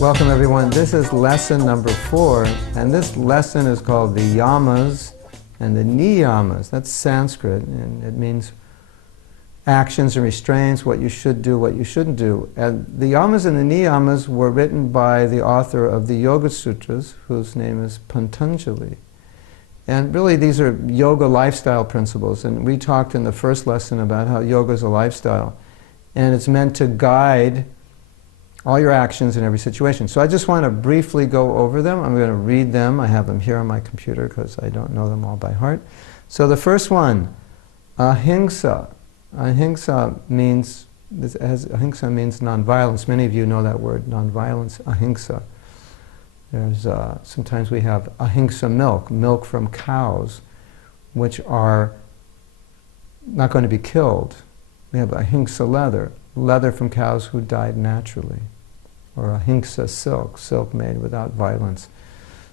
Welcome everyone. This is lesson number 4, and this lesson is called the Yamas and the Niyamas. That's Sanskrit, and it means actions and restraints, what you should do, what you shouldn't do. And the Yamas and the Niyamas were written by the author of the Yoga Sutras, whose name is Patanjali. And really these are yoga lifestyle principles, and we talked in the first lesson about how yoga is a lifestyle, and it's meant to guide all your actions in every situation. So I just want to briefly go over them. I'm going to read them. I have them here on my computer because I don't know them all by heart. So the first one, ahimsa. Ahimsa means nonviolence. Many of you know that word, nonviolence, ahimsa. There's sometimes we have ahimsa milk from cows, which are not going to be killed. We have ahimsa leather from cows who died naturally, or ahimsa silk made without violence.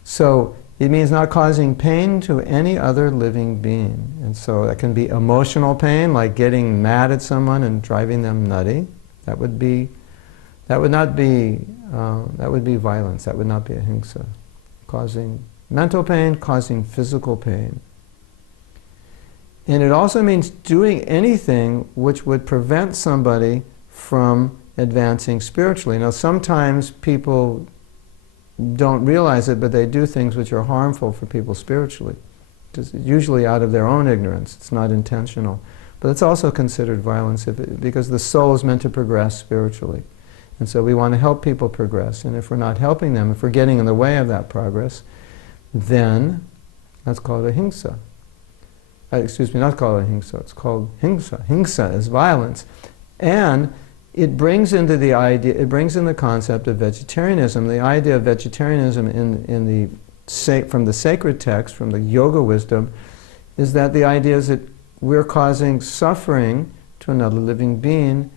So it means not causing pain to any other living being. And so that can be emotional pain, like getting mad at someone and driving them nutty. That would be violence. That would not be ahimsa. Causing mental pain, causing physical pain. And it also means doing anything which would prevent somebody from advancing spiritually. Now sometimes people don't realize it, but they do things which are harmful for people spiritually. It's usually out of their own ignorance. It's not intentional. But it's also considered violence because the soul is meant to progress spiritually. And so we want to help people progress. And if we're not helping them, if we're getting in the way of that progress, then that's called ahimsa. Not called ahimsa, it's called hingsa. Hingsa is violence. And it brings in the concept of vegetarianism. The idea of vegetarianism from the sacred text, from the yoga wisdom, is that the idea is that we're causing suffering to another living being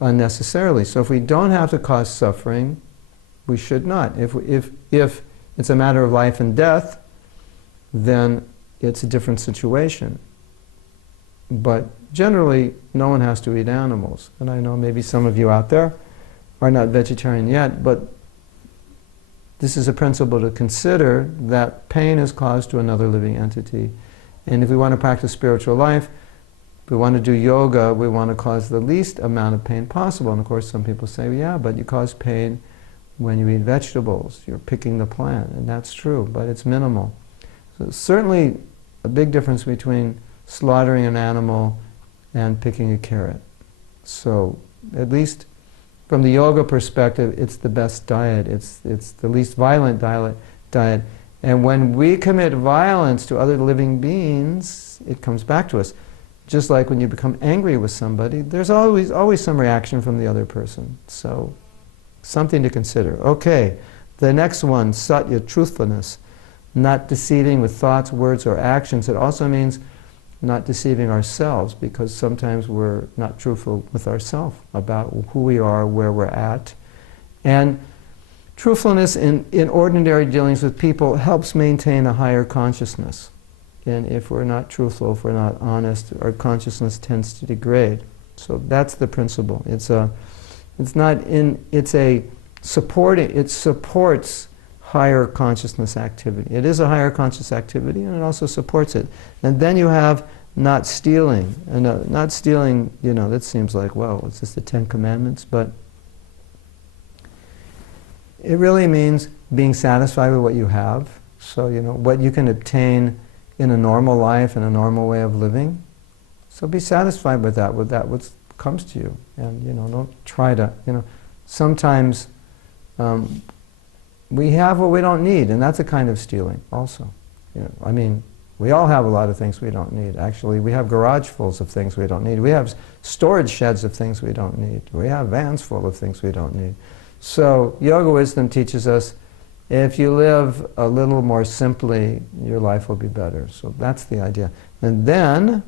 unnecessarily. So if we don't have to cause suffering, we should not. If it's a matter of life and death, then it's a different situation. But generally, no one has to eat animals. And I know maybe some of you out there are not vegetarian yet, but this is a principle to consider, that pain is caused to another living entity. And if we want to practice spiritual life, if we want to do yoga, we want to cause the least amount of pain possible. And of course some people say, yeah, but you cause pain when you eat vegetables. You're picking the plant, and that's true, but it's minimal. So certainly a big difference between slaughtering an animal and picking a carrot. So at least from the yoga perspective, it's the best diet. It's the least violent diet. And when we commit violence to other living beings, it comes back to us. Just like when you become angry with somebody, there's always some reaction from the other person. So something to consider. Okay, the next one, satya, truthfulness. Not deceiving with thoughts, words, or actions. It also means not deceiving ourselves, because sometimes we're not truthful with ourselves about who we are, where we're at. And truthfulness in ordinary dealings with people helps maintain a higher consciousness. And if we're not truthful, if we're not honest, our consciousness tends to degrade. So that's the principle. It supports higher consciousness activity. It is a higher conscious activity, and it also supports it. And then you have not stealing. And not stealing, that seems like, well, it's just the 10 Commandments, but it really means being satisfied with what you have. So, what you can obtain in a normal life, in a normal way of living. So be satisfied with that what comes to you. And, don't try to, sometimes we have what we don't need, and that's a kind of stealing also. We all have a lot of things we don't need. Actually, we have garage fulls of things we don't need. We have storage sheds of things we don't need. We have vans full of things we don't need. So yoga wisdom teaches us, if you live a little more simply, your life will be better. So that's the idea. And then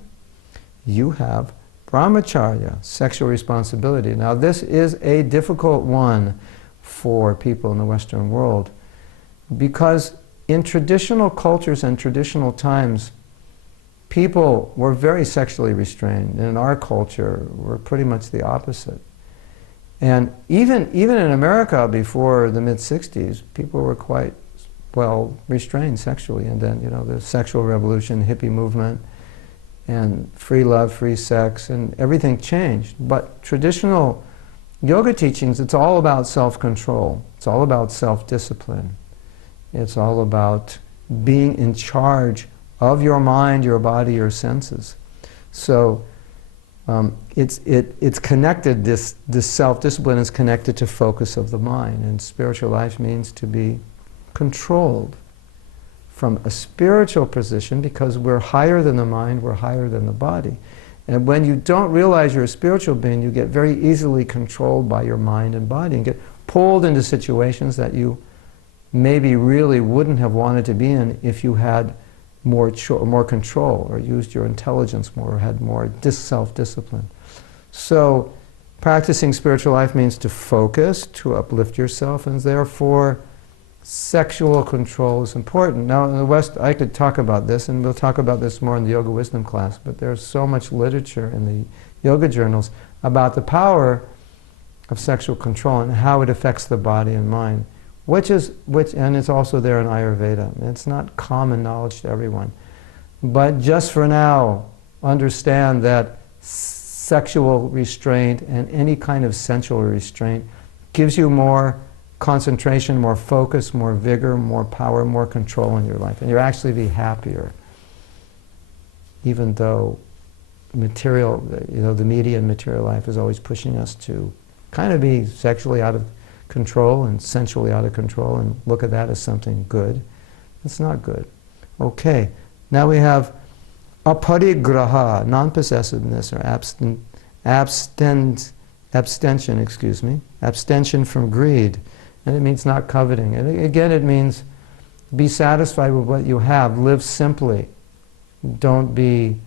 you have brahmacharya, sexual responsibility. Now this is a difficult one for people in the Western world, because in traditional cultures and traditional times, people were very sexually restrained. And in our culture, we're pretty much the opposite. And even in America before the mid-60s, people were quite well restrained sexually. And then, the sexual revolution, hippie movement, and free love, free sex, and everything changed. But traditional yoga teachings, it's all about self-control. It's all about self-discipline. It's all about being in charge of your mind, your body, your senses. So it's connected, this self-discipline is connected to focus of the mind. And spiritual life means to be controlled from a spiritual position, because we're higher than the mind, we're higher than the body. And when you don't realize you're a spiritual being, you get very easily controlled by your mind and body and get pulled into situations that you maybe really wouldn't have wanted to be in if you had more control, or used your intelligence more, or had more self-discipline. So practicing spiritual life means to focus, to uplift yourself, and therefore sexual control is important. Now in the West, I could talk about this, and we'll talk about this more in the Yoga Wisdom class, but there's so much literature in the yoga journals about the power of sexual control and how it affects the body and mind, and it's also there in Ayurveda. It's not common knowledge to everyone. But just for now, understand that sexual restraint and any kind of sensual restraint gives you more concentration, more focus, more vigor, more power, more control in your life. And you'll actually be happier. Even though material, the media and material life is always pushing us to kind of be sexually out of control and sensually out of control and look at that as something good. It's not good. Okay, now we have aparigraha, non-possessiveness, or abstention from greed. And it means not coveting. And again, it means be satisfied with what you have. Live simply. Don't be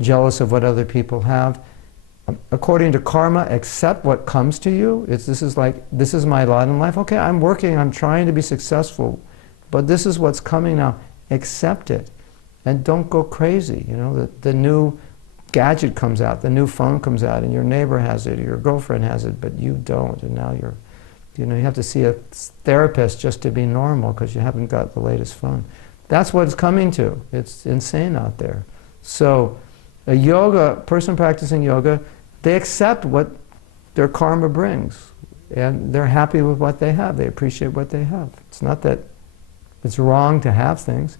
jealous of what other people have. According to karma, accept what comes to you. This is my lot in life. Okay, I'm working, I'm trying to be successful, but this is what's coming now. Accept it. And don't go crazy. The new gadget comes out, the new phone comes out, and your neighbor has it, or your girlfriend has it, but you don't, and now you have to see a therapist just to be normal because you haven't got the latest phone. That's what it's coming to. It's insane out there. So a person practicing yoga, they accept what their karma brings, and they're happy with what they have. They appreciate what they have. It's not that it's wrong to have things,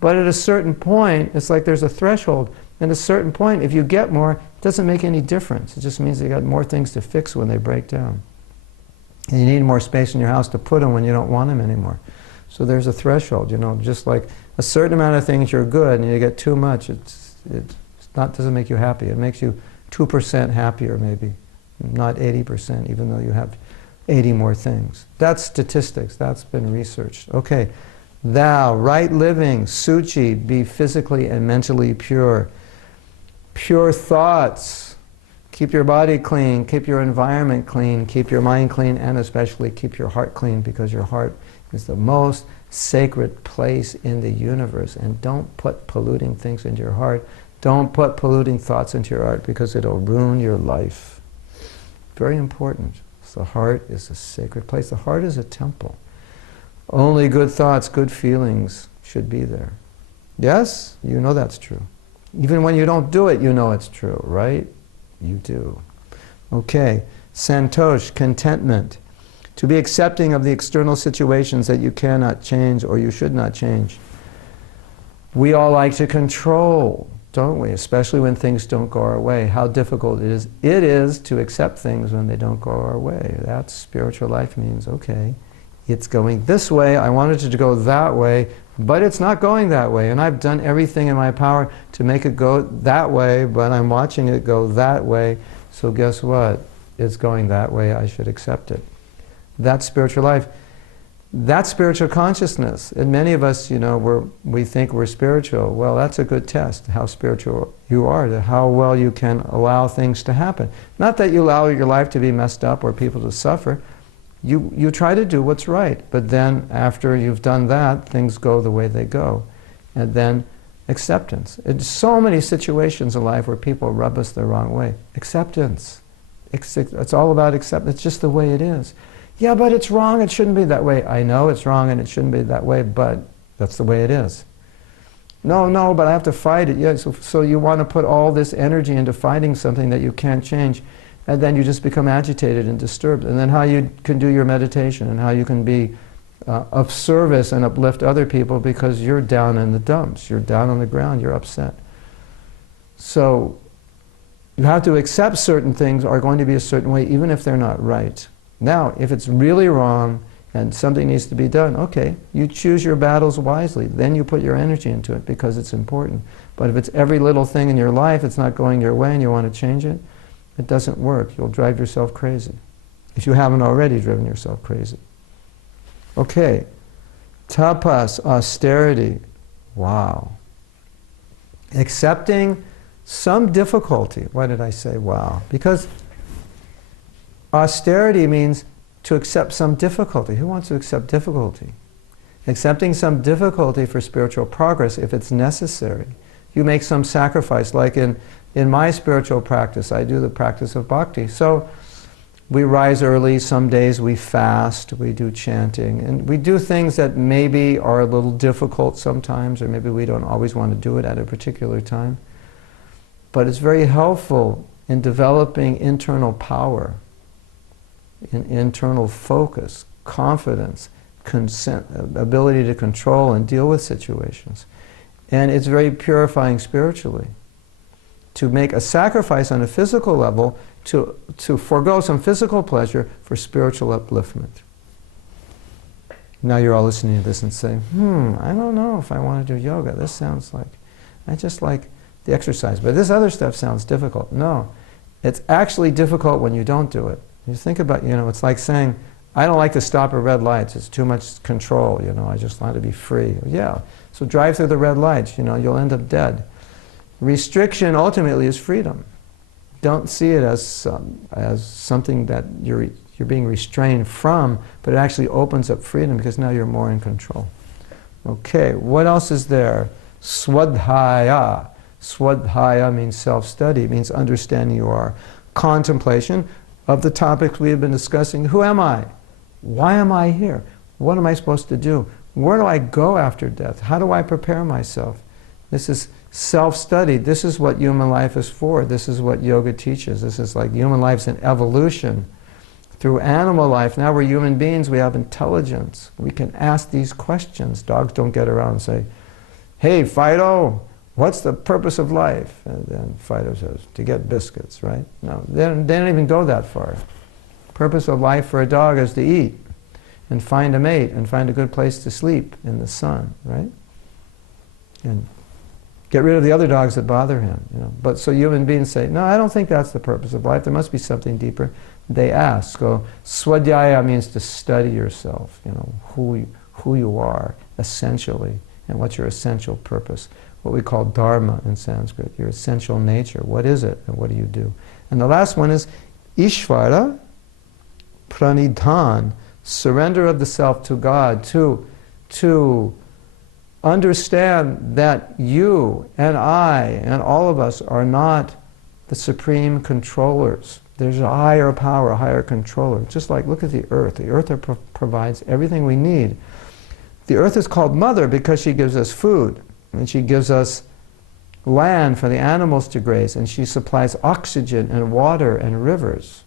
but at a certain point, it's like there's a threshold. At a certain point, if you get more, it doesn't make any difference. It just means you got more things to fix when they break down. And you need more space in your house to put them when you don't want them anymore. So there's a threshold, just like a certain amount of things you're good, and you get too much, doesn't make you happy. It makes you 2% happier maybe, not 80%, even though you have 80 more things. That's statistics, that's been researched. Okay, thou, right living, suchi, be physically and mentally pure. Pure thoughts. Keep your body clean, keep your environment clean, keep your mind clean, and especially keep your heart clean, because your heart is the most sacred place in the universe. And don't put polluting things into your heart. Don't put polluting thoughts into your heart, because it'll ruin your life. Very important. So the heart is a sacred place. The heart is a temple. Only good thoughts, good feelings should be there. Yes? You know that's true. Even when you don't do it, you know it's true, right? You do. Okay. Santosh, contentment. To be accepting of the external situations that you cannot change or you should not change. We all like to control, don't we? Especially when things don't go our way. How difficult it is to accept things when they don't go our way. That's spiritual life means, okay, it's going this way, I wanted it to go that way, but it's not going that way, and I've done everything in my power to make it go that way, but I'm watching it go that way, so guess what? It's going that way, I should accept it. That's spiritual life. That's spiritual consciousness. And many of us, we think we're spiritual. Well, that's a good test, how spiritual you are, how well you can allow things to happen. Not that you allow your life to be messed up or people to suffer. You try to do what's right, but then after you've done that, things go the way they go. And then acceptance. In so many situations in life where people rub us the wrong way. Acceptance. It's all about acceptance. It's just the way it is. Yeah, but it's wrong. It shouldn't be that way. I know it's wrong and it shouldn't be that way, but that's the way it is. No, but I have to fight it. Yeah, so you want to put all this energy into fighting something that you can't change, and then you just become agitated and disturbed. And then how you can do your meditation and how you can be of service and uplift other people because you're down in the dumps. You're down on the ground. You're upset. So you have to accept certain things are going to be a certain way, even if they're not right. Now, if it's really wrong and something needs to be done, okay, you choose your battles wisely. Then you put your energy into it because it's important. But if it's every little thing in your life, it's not going your way and you want to change it, it doesn't work. You'll drive yourself crazy, if you haven't already driven yourself crazy. Okay, tapas, austerity. Wow. Accepting some difficulty. Why did I say wow? Because austerity means to accept some difficulty. Who wants to accept difficulty? Accepting some difficulty for spiritual progress if it's necessary. You make some sacrifice, like in my spiritual practice, I do the practice of bhakti. So we rise early, some days we fast, we do chanting, and we do things that maybe are a little difficult sometimes, or maybe we don't always want to do it at a particular time. But it's very helpful in developing internal power, in internal focus, confidence, ability to control and deal with situations. And it's very purifying spiritually. To make a sacrifice on a physical level, to forego some physical pleasure for spiritual upliftment. Now you're all listening to this and saying, I don't know if I want to do yoga. This sounds like, I just like the exercise, but this other stuff sounds difficult. No, it's actually difficult when you don't do it. You think about, it's like saying, I don't like to stop at red lights. It's too much control, I just want to be free. Yeah, so drive through the red lights, you'll end up dead. Restriction ultimately is freedom. Don't see it as something that you're being restrained from, but it actually opens up freedom because now you're more in control. Okay, what else is there? Swadhyaya. Swadhyaya means self-study, means understanding you are. Contemplation of the topics we have been discussing. Who am I? Why am I here? What am I supposed to do? Where do I go after death? How do I prepare myself? This is self-study. This is what human life is for. This is what yoga teaches. This is like human life's an evolution. Through animal life, now we're human beings, we have intelligence. We can ask these questions. Dogs don't get around and say, hey, Fido, what's the purpose of life? And then Fido says, to get biscuits, right? No, they don't even go that far. Purpose of life for a dog is to eat and find a mate and find a good place to sleep in the sun, right? And get rid of the other dogs that bother him. But so human beings say, no, I don't think that's the purpose of life. There must be something deeper. They ask. So swadhyaya means to study yourself, who you are essentially and what's your essential purpose. What we call dharma in Sanskrit, your essential nature. What is it and what do you do? And the last one is Ishvara Pranidhan, surrender of the self to God, to understand that you and I and all of us are not the supreme controllers. There's a higher power, a higher controller. Just like, look at the earth. The earth provides everything we need. The earth is called Mother because she gives us food, and she gives us land for the animals to graze, and she supplies oxygen and water and rivers.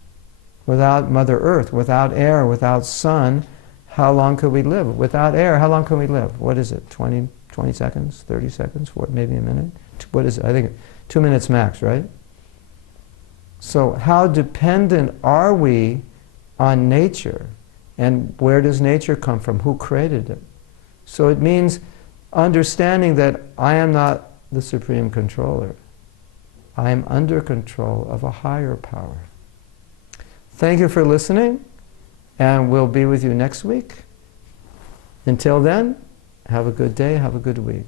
Without Mother Earth, without air, without sun, how long could we live? Without air, how long can we live? What is it, 20 seconds, 30 seconds, maybe a minute? What is it? I think 2 minutes max, right? So how dependent are we on nature? And where does nature come from? Who created it? So it means understanding that I am not the supreme controller. I am under control of a higher power. Thank you for listening, and we'll be with you next week. Until then, have a good day, have a good week.